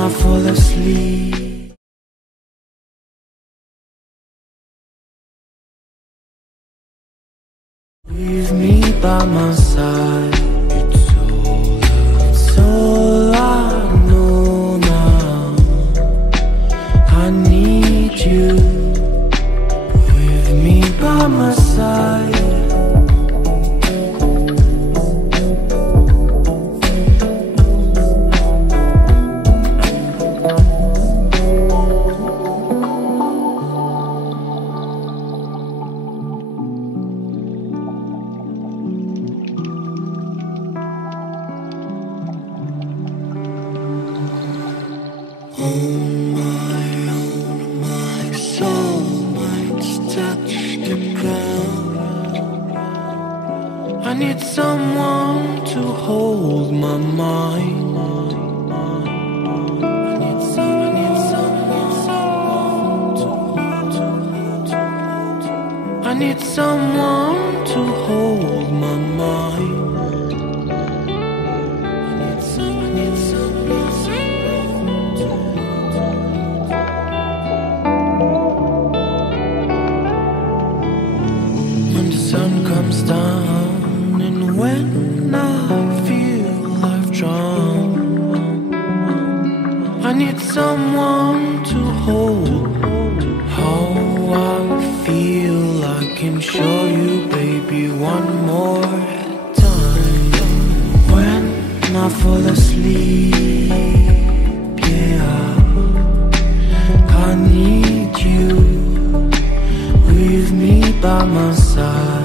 I fall asleep, leave me by my side. It's all I know now. I need you with me by my side. My soul might touch the ground. I need someone to hold my mind. I need someone to hold my mind. When the sun comes down and when I feel I've drowned, I need someone to hold. How I feel I can show you, baby, one more time. When I fall asleep, yeah, I need you with me by my side.